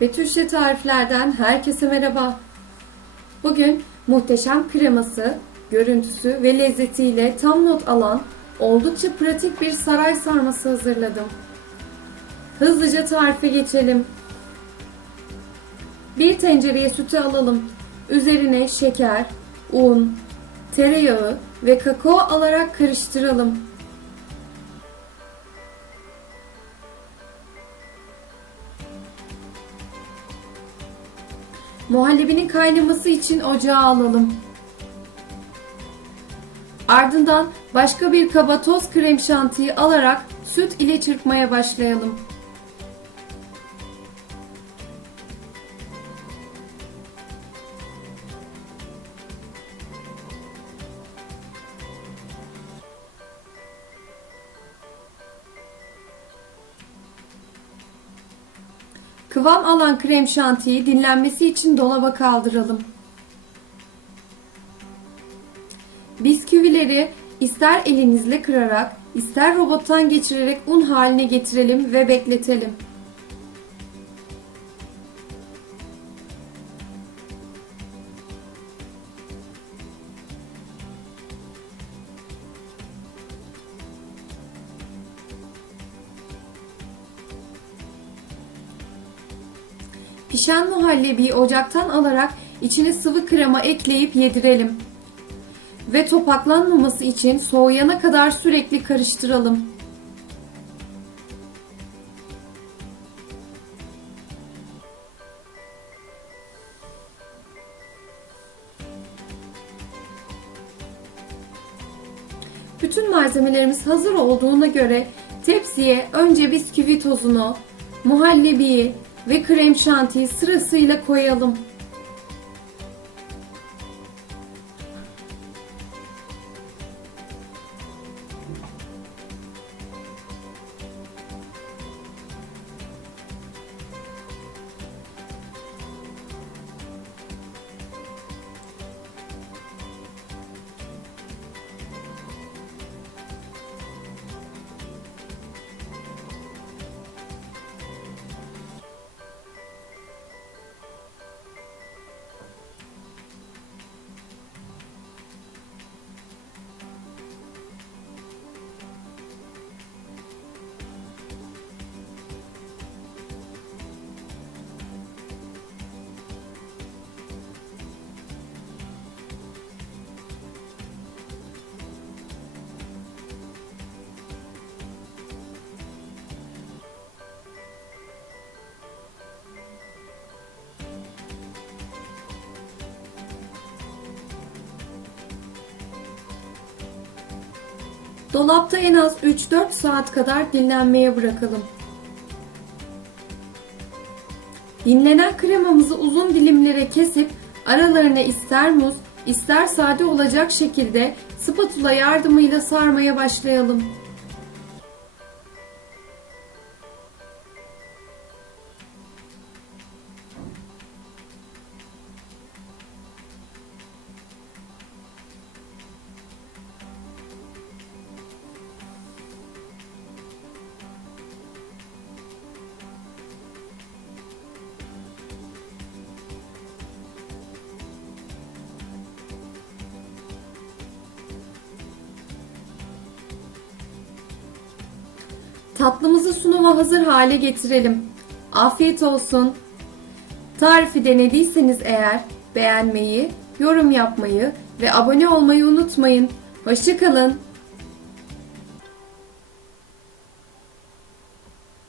Betüşle tariflerden herkese merhaba. Bugün muhteşem kreması, görüntüsü ve lezzetiyle tam not alan oldukça pratik bir saray sarması hazırladım. Hızlıca tarife geçelim. Bir tencereye sütü alalım. Üzerine şeker, un, tereyağı ve kakao alarak karıştıralım. Muhallebinin kaynaması için ocağa alalım. Ardından başka bir kaba toz krem şantiyi alarak süt ile çırpmaya başlayalım. Kıvam alan krem şantiyi dinlenmesi için dolaba kaldıralım. Bisküvileri ister elinizle kırarak, ister robottan geçirerek un haline getirelim ve bekletelim. Pişen muhallebiyi ocaktan alarak içine sıvı krema ekleyip yedirelim. Ve topaklanmaması için soğuyana kadar sürekli karıştıralım. Bütün malzemelerimiz hazır olduğuna göre tepsiye önce bisküvi tozunu, muhallebiyi ve krem şantiyi sırasıyla koyalım. Dolapta en az 3-4 saat kadar dinlenmeye bırakalım. Dinlenen kremamızı uzun dilimlere kesip aralarına ister muz, ister sade olacak şekilde spatula yardımıyla sarmaya başlayalım. Tatlımızı sunuma hazır hale getirelim. Afiyet olsun. Tarifi denediyseniz eğer beğenmeyi, yorum yapmayı ve abone olmayı unutmayın. Hoşçakalın.